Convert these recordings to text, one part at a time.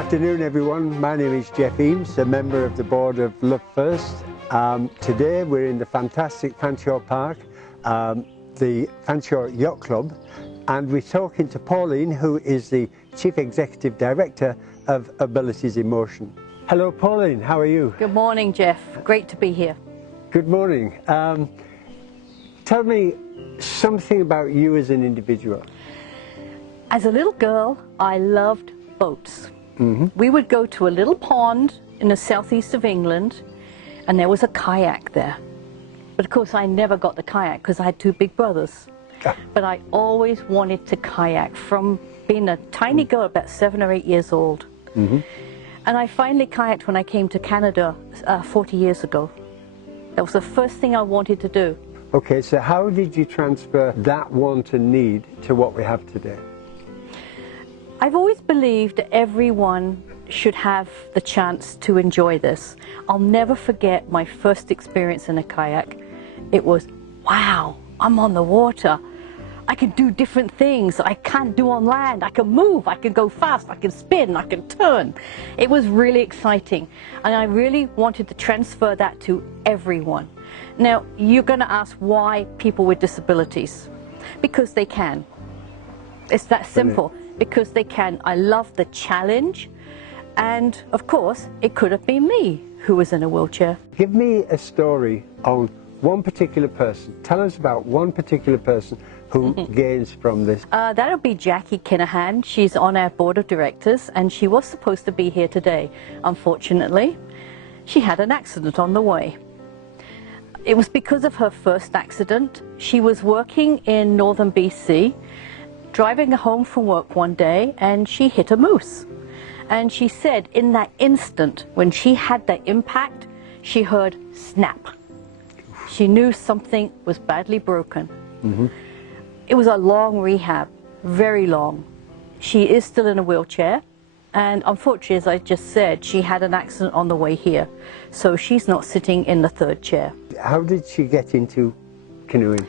afternoon, everyone. My name is Jeff Eames, a member of the board of Love First. Today we're in the fantastic Fanshawe Park, the Fanshawe Yacht Club, and we're talking to Pauline, who is the Chief Executive Director of Abilities in Motion. Hello Pauline, how are you? Good morning, Jeff. Great to be here. Good morning. Tell me something about you as an individual. As a little girl, I loved boats. We would go to a little pond in the southeast of England, and there was a kayak there. But of course I never got the kayak because I had two big brothers. But I always wanted to kayak from being a tiny girl, about 7 or 8 years old. And I finally kayaked when I came to Canada 40 years ago. That was the first thing I wanted to do. Okay, so how did you transfer that want and need to what we have today? I've always believed that everyone should have the chance to enjoy this. I'll never forget my first experience in a kayak. It was, wow, I'm on the water. I can do different things I can't do on land. I can move, I can go fast, I can spin, I can turn. It was really exciting, and I really wanted to transfer that to everyone. Now, you're going to ask why people with disabilities. Because they can. It's that simple. Because they can. I love the challenge, and of course it could have been me who was in a wheelchair. Give me a story on one particular person. Tell us about one particular person who gains from this. That'll be Jackie Kinahan. She's on our board of directors, and she was supposed to be here today. Unfortunately, she had an accident on the way. It was because of her first accident. She was working in northern BC, driving home from work one day, and she hit a moose. And she said in that instant, when she had that impact, she heard snap. She knew something was badly broken. It was a long rehab, very long. She is still in a wheelchair, and unfortunately, as I just said, she had an accident on the way here. So she's not sitting in the third chair. How did she get into canoeing?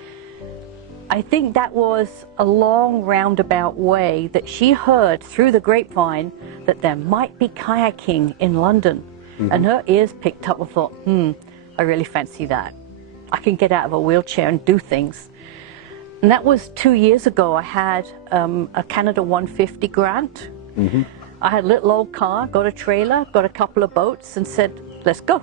I think that was a long roundabout way that she heard through the grapevine that there might be kayaking in London. And her ears picked up and thought, I really fancy that. I can get out of a wheelchair and do things. And that was 2 years ago. I had a Canada 150 grant. I had a little old car, got a trailer, got a couple of boats, and said, let's go.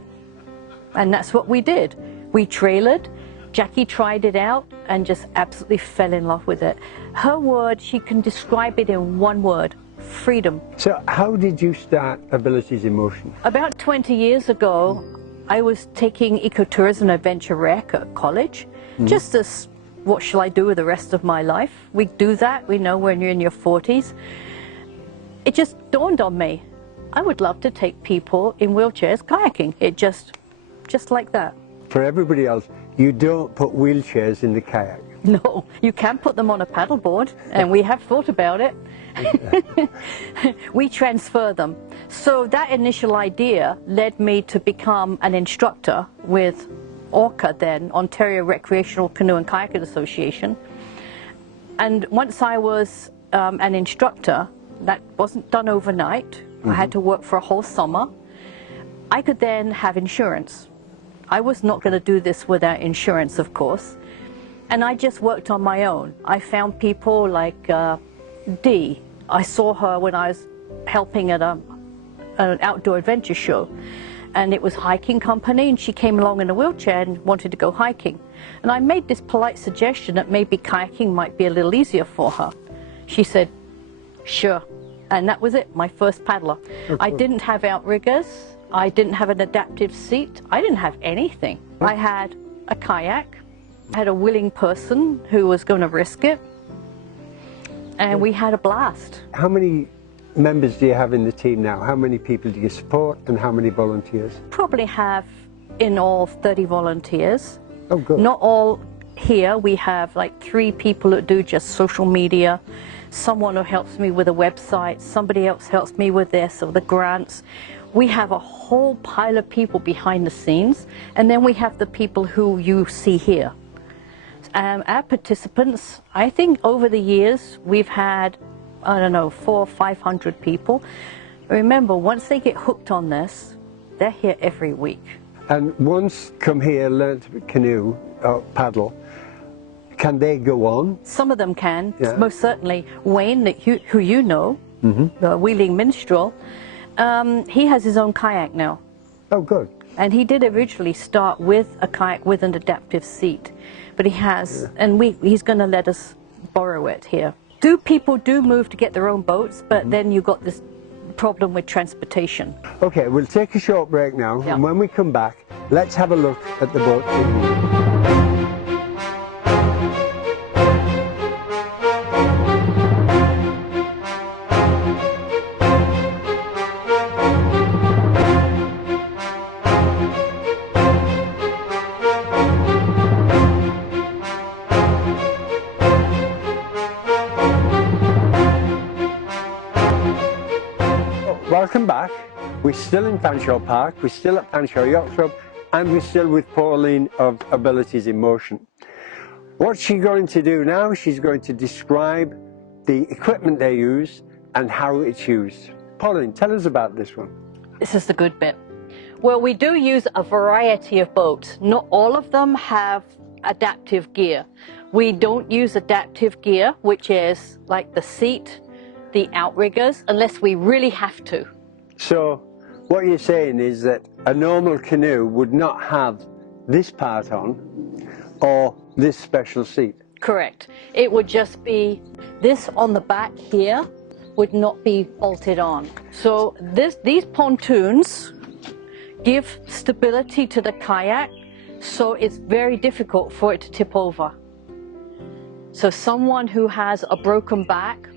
And that's what we did. We trailered. Jackie tried it out and just absolutely fell in love with it. Her word, she can describe it in one word: freedom. So how did you start Abilities in Motion? About 20 years ago, I was taking ecotourism adventure rec at college, just as what shall I do with the rest of my life? We do that, we know when you're in your 40s. It just dawned on me, I would love to take people in wheelchairs kayaking. It just like that. For everybody else, you don't put wheelchairs in the kayak. No, you can put them on a paddleboard, and we have thought about it. We transfer them. So that initial idea led me to become an instructor with ORCA then, Ontario Recreational Canoe and Kayaking Association. And once I was an instructor, that wasn't done overnight. I had to work for a whole summer. I could then have insurance. I was not going to do this without insurance, of course. And I just worked on my own. I found people like Dee. I saw her when I was helping at an outdoor adventure show. And it was a hiking company, and she came along in a wheelchair and wanted to go hiking. And I made this polite suggestion that maybe kayaking might be a little easier for her. She said, sure. And that was it, my first paddler. I didn't have outriggers. I didn't have an adaptive seat. I didn't have anything. I had a kayak. I had a willing person who was going to risk it. And we had a blast. How many members do you have in the team now? How many people do you support, and how many volunteers? Probably have in all 30 volunteers. Oh, good. Not all here. We have like 3 people that do just social media, someone who helps me with a website, somebody else helps me with this or the grants. We have a whole pile of people behind the scenes, and then we have the people who you see here. Our participants, I think over the years we've had, I don't know, 400 or 500 people. Remember, once they get hooked on this, they're here every week. And once come here, learn to canoe or paddle, can they go on? Some of them can, Yeah. most certainly. Wayne, who you know, the Wheeling Minstrel, he has his own kayak now. Oh, good. And he did originally start with a kayak with an adaptive seat, but he has, and he's going to let us borrow it here. People do move to get their own boats, but then you've got this problem with transportation. Okay, we'll take a short break now, Yeah. and when we come back, let's have a look at the boat. Welcome back. We're still in Fanshawe Park, we're still at Fanshawe Yacht Club, and we're still with Pauline of Abilities in Motion. What's she going to do now? She's going to describe the equipment they use and how it's used. Pauline, tell us about this one. This is the good bit. Well, we do use a variety of boats. Not all of them have adaptive gear. We don't use adaptive gear, which is like the seat, the outriggers, unless we really have to. So what you're saying is that a normal canoe would not have this part on or this special seat. Correct. It would just be this on the back here would not be bolted on. So these pontoons give stability to the kayak, so it's very difficult for it to tip over. So someone who has a broken back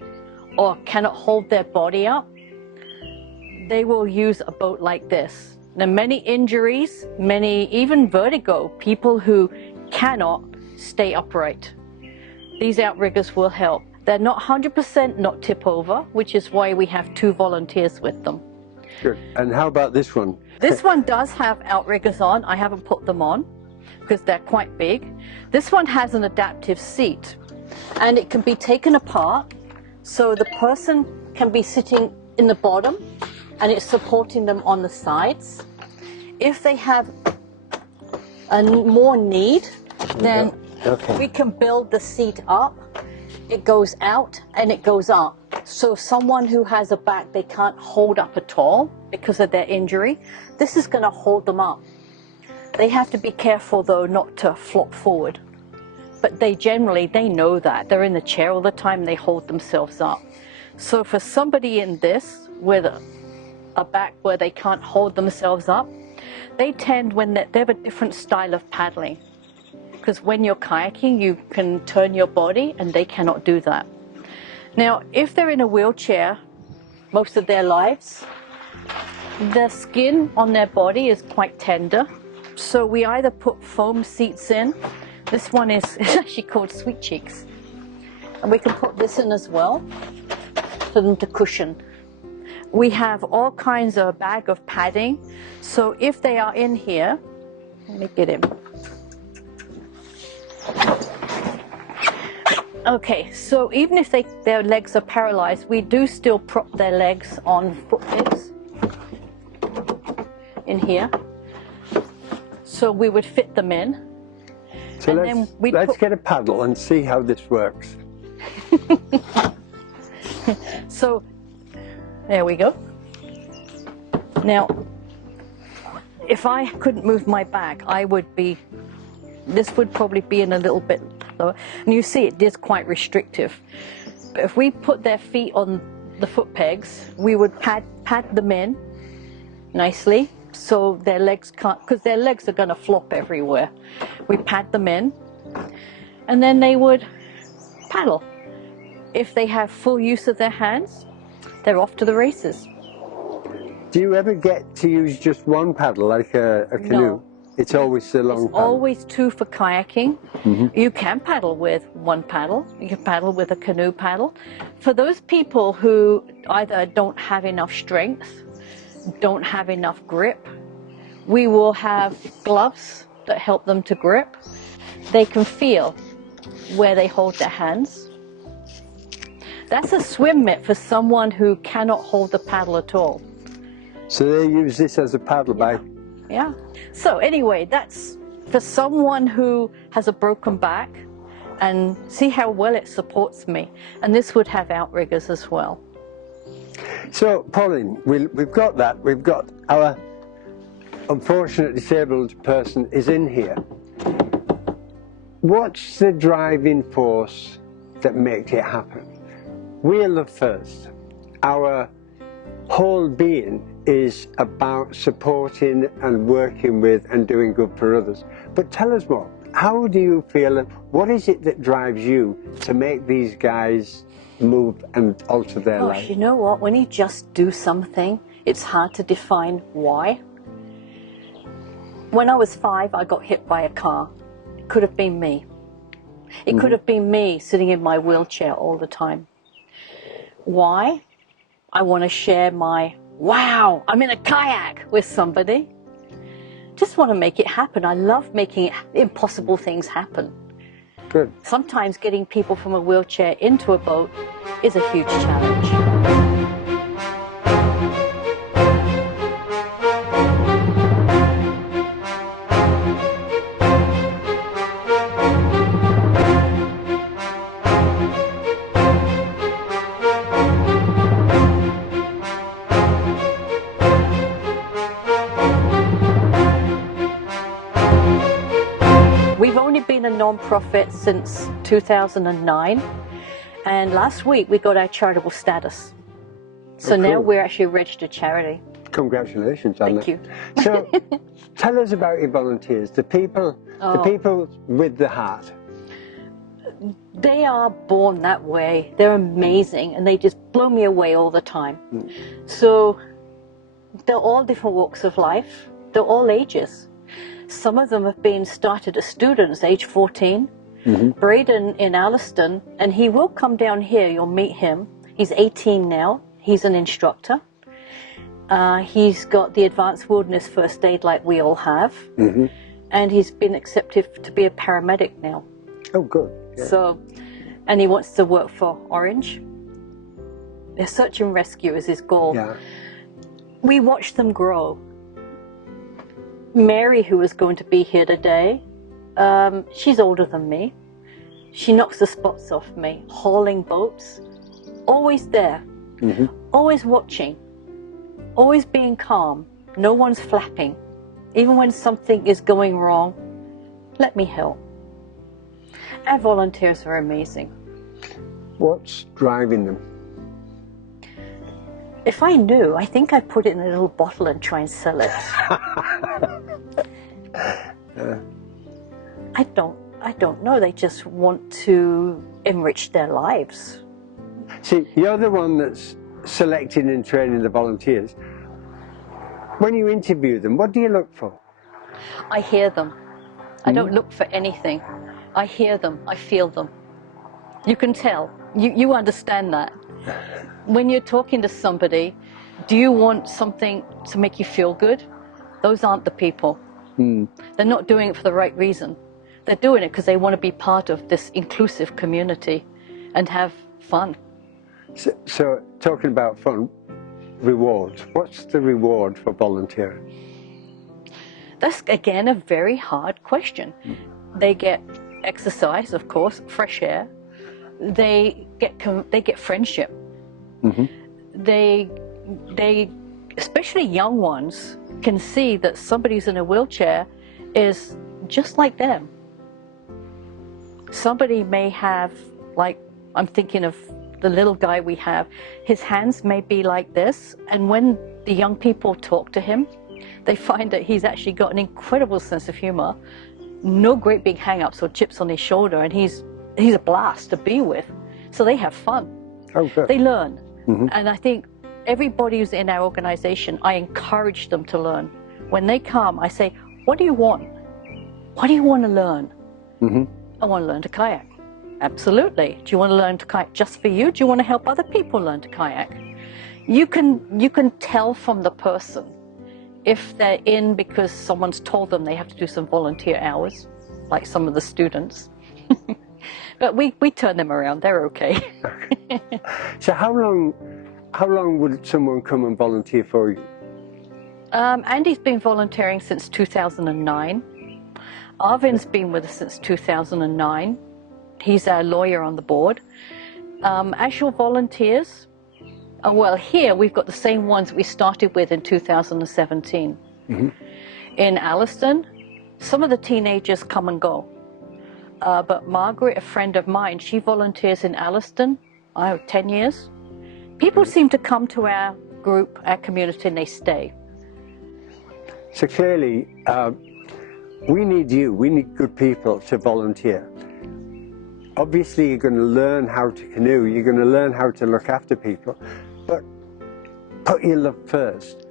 or cannot hold their body up, they will use a boat like this. Now, many injuries, even vertigo, people who cannot stay upright. These outriggers will help. They're not 100% not tip over, which is why we have 2 volunteers with them. Good. And how about this one? This one does have outriggers on. I haven't put them on because they're quite big. This one has an adaptive seat, and it can be taken apart, so the person can be sitting in the bottom and it's supporting them on the sides. If they have more need, then we can build the seat up. It goes out and it goes up. So someone who has a back they can't hold up at all because of their injury, this is going to hold them up. They have to be careful though not to flop forward. But they know that. They're in the chair all the time, they hold themselves up. So for somebody in this with a back where they can't hold themselves up, they tend, they have a different style of paddling. Because when you're kayaking, you can turn your body, and they cannot do that. Now, if they're in a wheelchair most of their lives, the skin on their body is quite tender. So we either put foam seats in. This one is actually called Sweet Cheeks. And we can put this in as well for them to cushion. We have all kinds of bag of padding. So if they are in here, let me get him. Okay, so even if their legs are paralyzed, we do still prop their legs on foot pegs in here. So we would fit them in. So let's get a paddle and see how this works. So there we go. Now, if I couldn't move my back, this would probably be in a little bit lower. And you see it is quite restrictive. But if we put their feet on the foot pegs, we would pad them in nicely so their legs can't, because their legs are going to flop everywhere. We pad them in and then they would paddle. If they have full use of their hands, they're off to the races. Do you ever get to use just one paddle like a canoe? No. It's always the long paddle? Always 2 for kayaking. You can paddle with 1 paddle. You can paddle with a canoe paddle. For those people who either don't have enough strength, don't have enough grip, we will have gloves that help them to grip. They can feel where they hold their hands. That's a swim mitt for someone who cannot hold the paddle at all. So they use this as a paddle bike. Yeah. So anyway, that's for someone who has a broken back, and see how well it supports me. And this would have outriggers as well. So Pauline, we've got that. We've got our unfortunate disabled person is in here. What's the driving force that makes it happen? We are Love First. Our whole being is about supporting and working with and doing good for others. But tell us more. How do you feel, and what is it that drives you to make these guys move and alter their life? You know what? When you just do something, it's hard to define why. When I was 5, I got hit by a car. It could have been me. It could have been me sitting in my wheelchair all the time. Why? I want to share my, wow, I'm in a kayak with somebody. Just want to make it happen. I love making impossible things happen. Good. Sometimes getting people from a wheelchair into a boat is a huge challenge. We've only been a non-profit since 2009, and last week we got our charitable status. So now we're actually a registered charity. Congratulations on that. Thank you. So tell us about your volunteers, the people with the heart. They are born that way. They're amazing, and they just blow me away all the time. So they're all different walks of life. They're all ages. Some of them have been started as students, age 14. Braden in Alliston, and he will come down here, you'll meet him. He's 18 now. He's an instructor. He's got the advanced wilderness first aid like we all have. And he's been accepted to be a paramedic now. Oh, good. Yeah. So, and he wants to work for Orange. Their search and rescue is his goal. Yeah. We watch them grow. Mary, who is going to be here today, she's older than me. She knocks the spots off me, hauling boats, always there, always watching, always being calm. No one's flapping. Even when something is going wrong, let me help. Our volunteers are amazing. What's driving them? If I knew, I think I'd put it in a little bottle and try and sell it. I don't know. They just want to enrich their lives. See, you're the one that's selecting and training the volunteers. When you interview them, what do you look for? I hear them. I don't look for anything. I hear them. I feel them. You can tell. You understand that. When you're talking to somebody, do you want something to make you feel good? Those aren't the people. They're not doing it for the right reason. They're doing it because they want to be part of this inclusive community and have fun. So talking about fun, rewards. What's the reward for volunteering? That's, again, a very hard question. They get exercise, of course, fresh air. They get friendship. They, especially young ones, can see that somebody who's in a wheelchair is just like them. Somebody may have, like, I'm thinking of the little guy we have, his hands may be like this, and when the young people talk to him, they find that he's actually got an incredible sense of humor, no great big hang-ups or chips on his shoulder, and he's a blast to be with. So they have fun. Oh, good. They learn. And I think everybody who's in our organization, I encourage them to learn. When they come, I say, what do you want? What do you want to learn? I want to learn to kayak. Absolutely. Do you want to learn to kayak just for you? Do you want to help other people learn to kayak? You can tell from the person if they're in because someone's told them they have to do some volunteer hours, like some of the students. But we turn them around. They're okay. So how long would someone come and volunteer for you? Andy's been volunteering since 2009. Arvin's been with us since 2009. He's our lawyer on the board. Actual volunteers, well, here we've got the same ones that we started with in 2017. Mm-hmm. In Alliston, some of the teenagers come and go. But Margaret, a friend of mine, she volunteers in Alliston, 10 years. People seem to come to our group, our community, and they stay. So clearly, we need you, we need good people to volunteer. Obviously, you're going to learn how to canoe, you're going to learn how to look after people, but put your love first.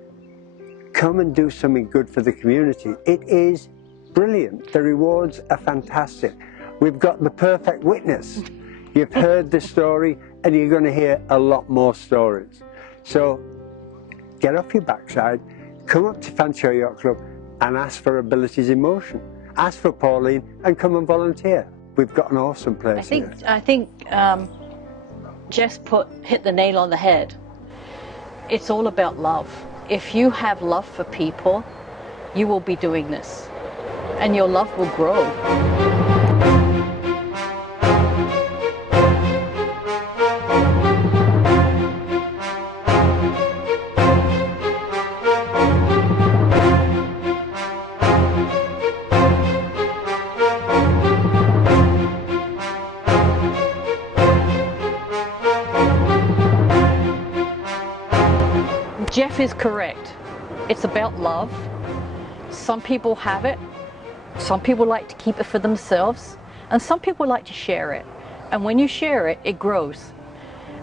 Come and do something good for the community. It is brilliant. The rewards are fantastic. We've got the perfect witness. You've heard the story, and you're going to hear a lot more stories. So get off your backside, come up to Fanshore Yacht Club and ask for Abilities in Motion. Ask for Pauline and come and volunteer. We've got an awesome place here. I think Jess hit the nail on the head. It's all about love. If you have love for people, you will be doing this, and your love will grow. Jeff is correct. It's about love. Some people have it. Some people like to keep it for themselves. And some people like to share it. And when you share it, it grows.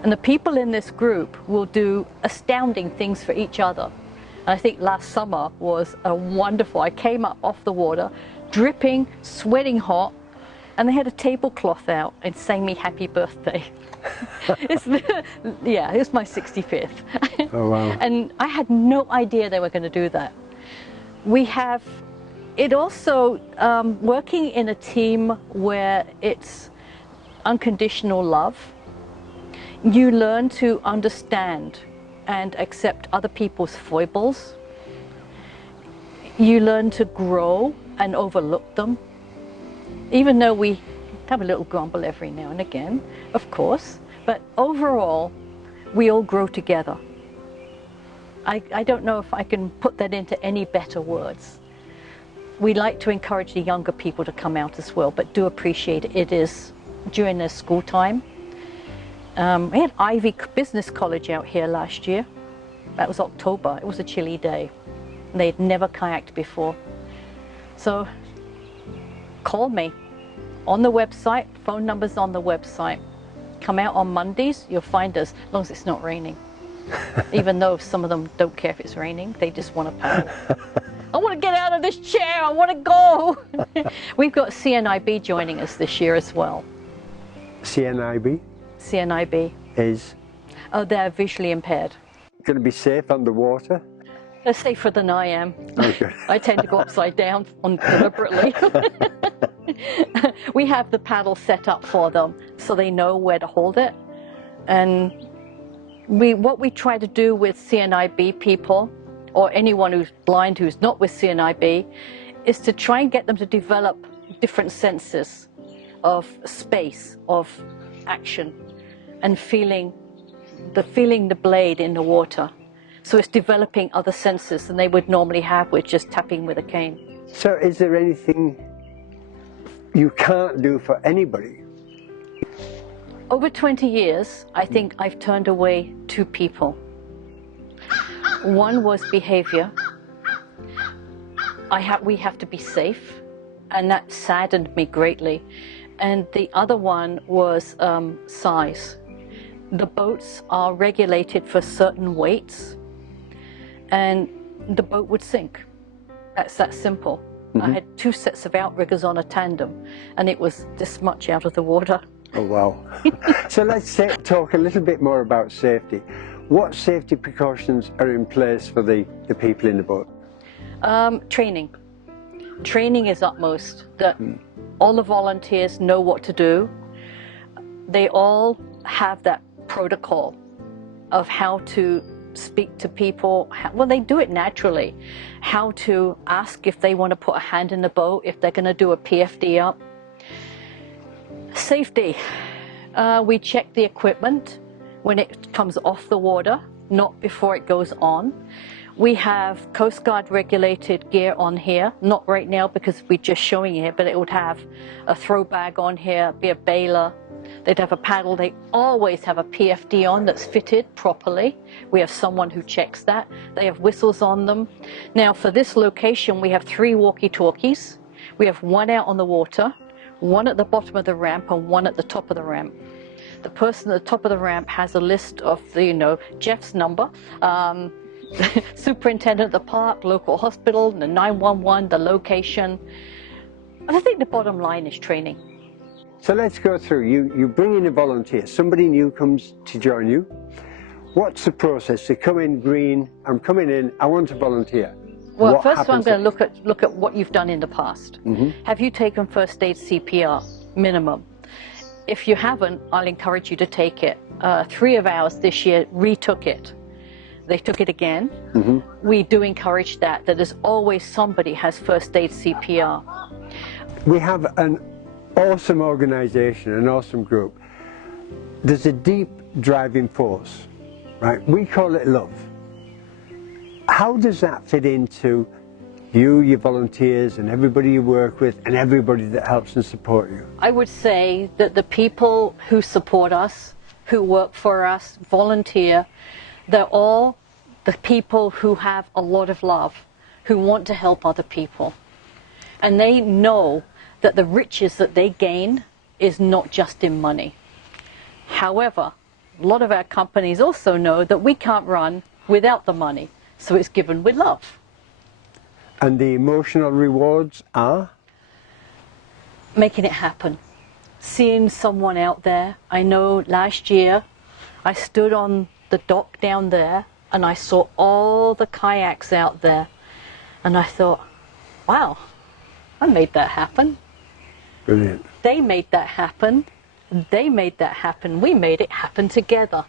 And the people in this group will do astounding things for each other. And I think last summer was a wonderful. I came up off the water, dripping, sweating hot, and they had a tablecloth out and sang me happy birthday. It's my 65th. Oh, wow. And I had no idea they were going to do that. We have it also working in a team where it's unconditional love. You learn to understand and accept other people's foibles. You learn to grow and overlook them. Even though we have a little grumble every now and again, of course, but overall, we all grow together. I don't know if I can put that into any better words. We like to encourage the younger people to come out as well, but do appreciate it is during their school time. We had Ivy Business College out here last year. That was October. It was a chilly day. They'd never kayaked before. So call me on the website, phone numbers on the website. Come out on Mondays, you'll find us, as long as it's not raining. Even though some of them don't care if it's raining, they just want to paddle. I want to get out of this chair, I want to go. We've got CNIB joining us this year as well. CNIB? CNIB. Is? Oh, they're visually impaired. Going to be safe underwater? They're safer than I am. Oh, good. I tend to go upside down deliberately. We have the paddle set up for them so they know where to hold it. And what we try to do with CNIB people, or anyone who's blind who's not with CNIB, is to try and get them to develop different senses of space, of action, and feeling the blade in the water. So it's developing other senses than they would normally have with just tapping with a cane. So is there anything you can't do for anybody? Over 20 years, I think I've turned away 2 people. One was behavior. We have to be safe, and that saddened me greatly. And the other one was size. The boats are regulated for certain weights, and the boat would sink. That's that simple. Mm-hmm. I had 2 sets of outriggers on a tandem, and it was this much out of the water. Oh, wow. So let's talk a little bit more about safety. What safety precautions are in place for the people in the boat? Training. Training is utmost. All the volunteers know what to do. They all have that protocol of how to speak to people. Well, they do it naturally. How to ask if they want to put a hand in the boat, if they're going to do a PFD up. Safety. We check the equipment when it comes off the water, not before it goes on. We have Coast Guard regulated gear on here, not right now because we're just showing it, but it would have a throw bag on here, be a bailer. They'd have a paddle. They always have a PFD on that's fitted properly. We have someone who checks that. They have whistles on them. Now for this location, we have 3 walkie-talkies. We have 1 out on the water, 1 at the bottom of the ramp and 1 at the top of the ramp. The person at the top of the ramp has a list of the, Jeff's number, superintendent of the park, local hospital, the 911, the location. And I think the bottom line is training. So let's go through. You bring in a volunteer. Somebody new comes to join you. What's the process? They come in green. I'm coming in. I want to volunteer. Well, first I'm going to look at what you've done in the past. Mm-hmm. Have you taken first aid CPR minimum? If you haven't, I'll encourage you to take it. 3 of ours this year retook it. They took it again. Mm-hmm. We do encourage that there's always somebody has first aid CPR. We have an awesome organization, an awesome group. There's a deep driving force, right? We call it love. How does that fit into you, your volunteers, and everybody you work with, and everybody that helps and support you? I would say that the people who support us, who work for us, volunteer, they're all the people who have a lot of love, who want to help other people. And they know that the riches that they gain is not just in money. However, a lot of our companies also know that we can't run without the money, so it's given with love. And the emotional rewards are? Making it happen. Seeing someone out there. I know last year I stood on the dock down there and I saw all the kayaks out there and I thought, wow, I made that happen. Brilliant. They made that happen. They made that happen. We made it happen together.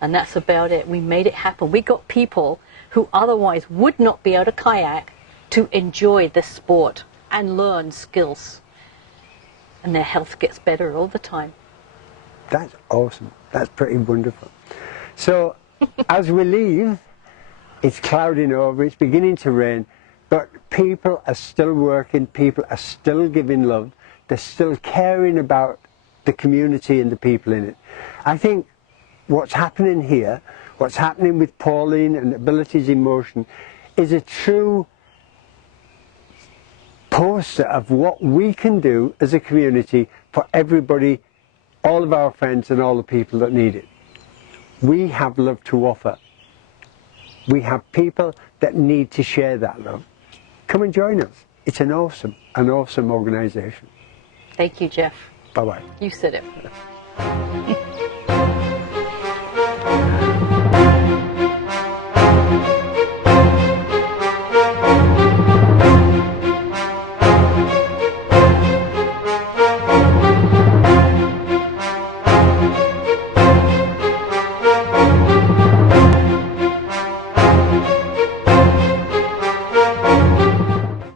And that's about it. We made it happen. We got people who otherwise would not be able to kayak to enjoy this sport and learn skills. And their health gets better all the time. That's awesome. That's pretty wonderful. So as we leave, it's clouding over, it's beginning to rain, but people are still working, people are still giving love, they're still caring about the community and the people in it. I think what's happening here, what's happening with Pauline and Abilities in Motion, is a true poster of what we can do as a community for everybody, all of our friends and all the people that need it. We have love to offer. We have people that need to share that love. Come and join us. It's an awesome organisation. Thank you, Jeff. Bye-bye. You said it.